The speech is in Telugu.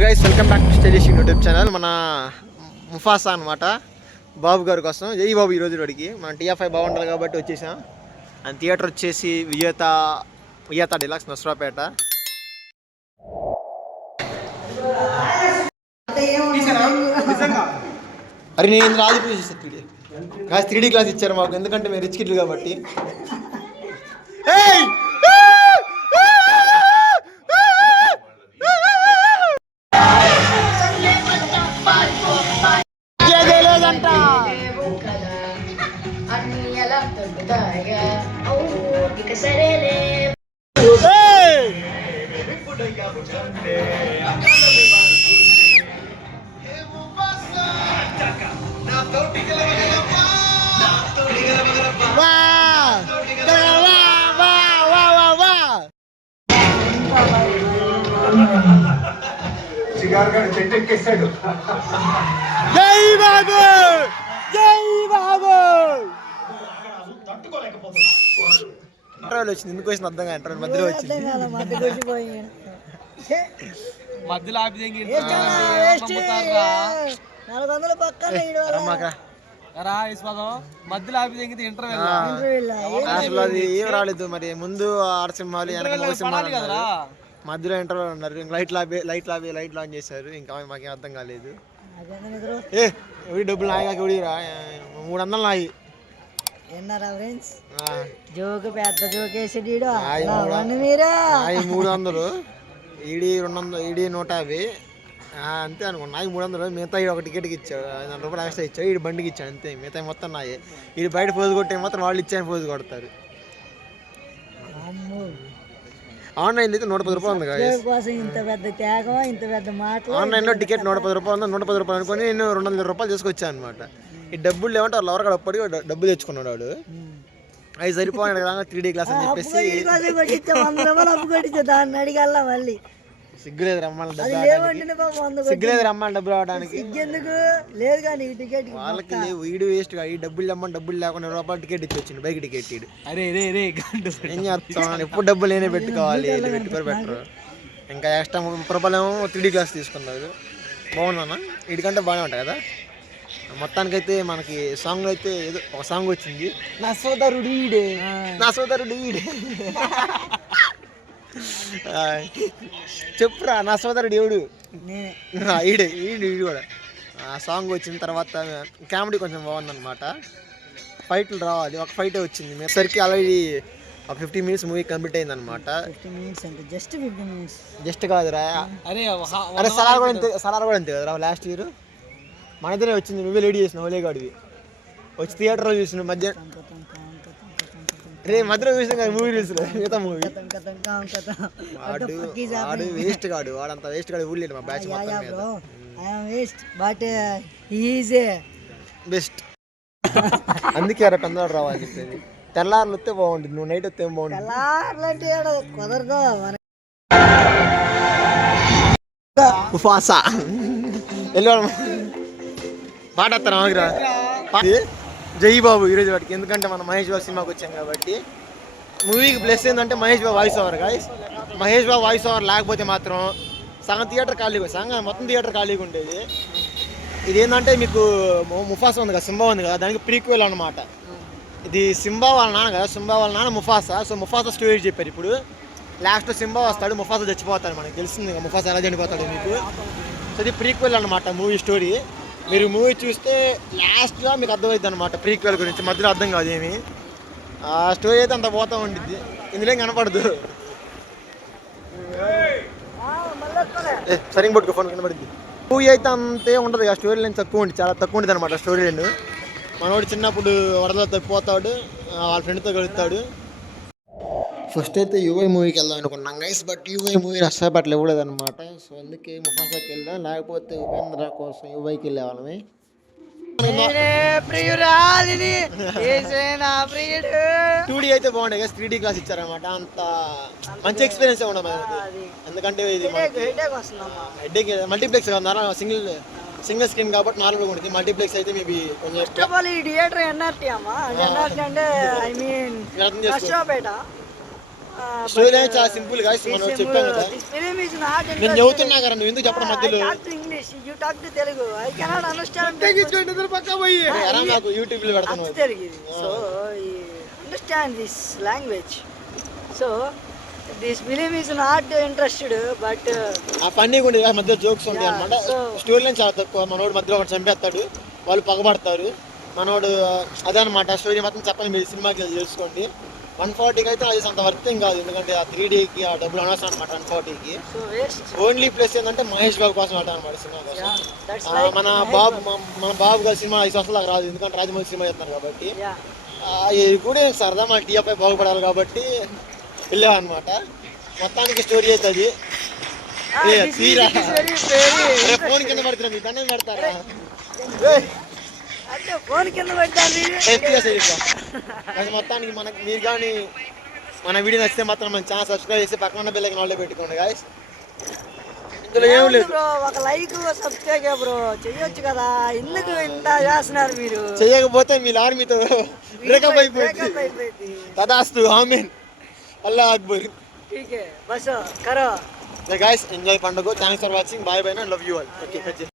Guys welcome back to stylish YouTube channel. మన ముఫాసా అనమాట బాబు గారి కోసం. జై బాబు ఈరోజు వాడికి మన టీఎఫ్ఐ బాగుంటుంది కాబట్టి వచ్చేసాం. అండ్ థియేటర్ వచ్చేసి విజేత డిలక్స్ నస్రాపేట. అరే నేను రాజు క్లాస్ 3D క్లాస్ ఇచ్చారు మాకు, ఎందుకంటే మేము రిచ్ కిడ్లు కాబట్టి. జై బాబు జై బాబు. ఇంటర్వ్యూలు వచ్చింది, ఎందుకు వచ్చింది అర్థం కాదు. ఇంటర్వ్యూ మధ్యలో వచ్చింది, మధ్యలో అసలు అది ఏం రాలేదు. మరి ముందు ఆడ సింహాలు వెనక సింహాలు కదా, మధ్యలో ఇంటర్వ్యూ ఉన్నారు. లైట్ లాంచ్ చేశారు. ఇంకా మాకేం అర్థం కాలేదు. డబ్బులు నాయగా 300 నాయి. జోకు పెద్ద జోకేసి 300 ఈడీ 200 ఈడీ 150 అంతే అనుకోండి. నాకు 300. మిగతా ఒక టికెట్కి ఇచ్చాడు, 500 రూపాయలు ఎక్స్ట్రా ఇచ్చాడు. ఈడు బండికి ఇచ్చాడు అంతే. మిగతా మొత్తం నాయే. ఈడు బయట పోజు కొట్టే మాత్రం వాళ్ళు ఇచ్చాయని పోజు కొడతారు. ఆన్లైన్ అయితే 110 రూపాయలు ఉంది కదా. ఆన్లైన్లో టికెట్ 110 రూపాయలు ఉంది. 110 రూపాయలు అనుకుని నేను 200 రూపాయలు తీసుకొచ్చాను అనమాట. ఈ డబ్బులు లేవంటే వాళ్ళు ఎవరికాడ అప్పటి డబ్బులు తెచ్చుకున్నాడు వాడు. అవి సరిపోయాడు కదా 3D క్లాస్ అని చెప్పేసి. సిగ్గులేదు రమ్మని డబ్బులు రావడానికి. వాళ్ళకి వీడు వేస్ట్ గా ఈ డబ్బులు ఇమ్మని డబ్బులు లేకుండా 100 రూపాయలు టికెట్ ఇచ్చి బైక్ టికెట్ ఇడు. ఏం చేస్తాం, ఎప్పుడు డబ్బులు నేనే పెట్టుకోవాలి, పెట్టుకోరు పెట్టరు. ఇంకా ఎక్స్ట్రా 30 రూపాయలు ఏమో 3D క్లాస్ తీసుకున్నారు. బాగున్నా వీడికంటే బాగానే ఉంటాయి కదా. మొత్తానికైతే మనకి సాంగ్ అయితే ఏదో ఒక సాంగ్ వచ్చింది, నా సోదరుడు ఈడే నా సోదరుడు ఈడే. చెప్పురా నా సోదరుడు ఎవడు, ఈడే ఈడు కూడా. ఆ సాంగ్ వచ్చిన తర్వాత కామెడీ కొంచెం బాగుందన్నమాట. ఫైట్లు రావాలి, ఒక ఫైటే వచ్చింది. మేము సరికి ఆల్రెడీ ఒక 15 మినిట్స్ మూవీ కంప్లీట్ అయింది అనమాట. జస్ట్ కాదురా, అరే సలార్ కూడా అంతే కదరా. లాస్ట్ ఇయర్ మన ఇద్దరే వచ్చింది, నువ్వే లేడీ చేసిన ఓలేగాడివి. వచ్చి థియేటర్లో చూసిన మధ్యలో చూసిన కదా మూవీ చూసిన మిగతా మూవీ. వాడు వేస్ట్ కాడు, వాడంత వేస్ట్ కాడు ఊళ్ళేడు మా బ్యాచ్ బెస్ట్. అందుకే అరే పెద్దవాడు రావాలి చెప్పేది. తెల్లారులు వస్తే బాగుంటుంది, నువ్వు నైట్ వస్తే ఏం బాగుంటుంది. పాట వస్తారా జై బాబు ఈరోజు వాటికి. ఎందుకంటే మనం మహేష్ బాబు సినిమాకి వచ్చాం కాబట్టి. మూవీకి ప్లస్ ఏంటంటే Mahesh Babu voice over guys. Mahesh Babu voice over లేకపోతే మాత్రం సగం థియేటర్ ఖాళీగా, మొత్తం థియేటర్ ఖాళీగా ఉండేది. ఇదేంటంటే మీకు ముఫాసా ఉంది కదా, సింబా ఉంది కదా, దానికి ప్రీక్వెల్ అనమాట. ఇది సింబా వాళ్ళ నాన్న కదా, సింబా వాళ్ళ నాన్న ముఫాసా. సో ముఫాసా స్టోరీ చెప్పారు. ఇప్పుడు లాస్ట్లో సింబా వస్తాడు, ముఫాసా చచ్చిపోతాడు. మనకి తెలిసింది కదా ముఫాసా ఎలా చనిపోతాడు మీకు. సో ఇది ప్రీక్వెల్ అనమాట మూవీ స్టోరీ. మీరు మూవీ చూస్తే లాస్ట్లో మీకు అర్థమవుతుంది అనమాట ప్రీక్వెల్ గురించి. మధ్యలో అర్థం కాదు ఏమి. ఆ స్టోరీ అయితే అంత పోతూ ఉంటుంది, ఇందులో కనపడదు. సరిగ్గా పట్టుకో, ఫోన్ కనపడింది. మూవీ అయితే అంతే ఉంటుంది కదా, స్టోరీ లైన్ తక్కువ ఉంటుంది, చాలా తక్కువ ఉంటుంది అనమాట స్టోరీ లైన్. మనోడు చిన్నప్పుడు వరదలో తప్పిపోతాడు, వాళ్ళ ఫ్రెండ్తో కలుగుతాడు. ఫస్ట్ అయితే యూఐ మూవీకి వెళ్దాం అనుకున్నాం గైస్, బట్ యూఐ మూవీ నష్టపట్ల ఇవ్వలేదు అనమాట. సో అందుకే ముఫాసాకి వెళ్దాం, లేకపోతే ఉపేంద్ర కోసం యూఐకి వెళ్ళే వాళ్ళమే. 2D అయితే బాగుండే కదా, 3D క్లాస్ ఇచ్చారనమాట. అంత మంచి ఎక్స్పీరియన్స్ ఉండదు, ఎందుకంటే ఇది హెడ్ఏక్ మల్టీప్లెక్స్ కదా, సింగిల్ స్క్రీన్ కాబట్టి నార్మల్గా ఉంటుంది. మల్టీప్లెక్స్ అయితే మేబీ కొంచెం స్టోరీ అనేది చాలా సింపుల్ గా మనం చెప్పాం కదా. This film is not నేను interested. చెబుతున్నా కదా, నువ్వు ఎందుకు చెప్పడం I మధ్యలో? talk to English, you talk to Telugu. I cannot understand. ఎరా నాకు యూట్యూబ్ లో పెడతాను. అంత జరిగింది. So understand this language. So this film is not interested, but ఆ ఫన్నీ ఉండే మధ్య జోక్స్ ఉంటాయి అనమాట. so- స్టోరీ లైన్ చాలా తక్కువ. మనోడు మధ్యలో ఒకటి చంపేస్తాడు, వాళ్ళు పగబడతారు. మనోడు అదే అనమాట స్టోరీ మాత్రం చెప్పండి, మీరు సినిమాకి వెళ్ళి తెలుసుకోండి. 140కి అయితే అది అంత వర్త్ ఏం కాదు, ఎందుకంటే ఆ 3Dకి ఆ డబ్బులు అనవసరం అనమాట 140కి. so waste. ఓన్లీ ప్లస్ ఏంటంటే మహేష్ బాబు కోసం వెళ్తాను అనమాట సినిమా కోసం. Yeah, that's ఆ, like మన Mahesh బాబు Babu. మన బాబు గారి సినిమా 5 సంవత్సరాలకు రాదు, ఎందుకంటే రాజమౌళి సినిమా చేస్తున్నారు కాబట్టి. Yeah. ఇది కూడా సరదా మన టీఎఫ్ఐ బాగుపడాలి కాబట్టి వెళ్ళాం అనమాట. మొత్తానికి స్టోరీ అవుతుంది. This తీరా music is very ఫోన్ కింద పడుతున్నా, మీ దండం పెడతారా? అంటే ఫోన్ కింద పడతాను. మొత్తానికి మనకి మీరు కానీ మన వీడియో నచ్చితే మాత్రం మన ఛానల్ సబ్స్క్రైబ్ చేసి పక్కన ఉన్న బెల్ ఐకాన్ ఆన్లో పెట్టుకోండి గాయ్స్. ఇందులో ఏం లేదు, బ్రో ఒక లైక్ సబ్స్క్రైబ్ బ్రో చెయ్యొచ్చు కదా, ఎందుకు ఇంత చేస్తున్నారు మీరు? చేయకపోతే మీ ఆర్మీతో బ్రేకప్ అయిపోయింది. Breakup అయిపోయింది. తదాస్తు ఆమీన్, అల్లా అక్బర్. ठीक है बस करो. గాయ్స్ ఎంజాయ్ పండుగ. Thanks for watching. Bye bye, love you all. Okay.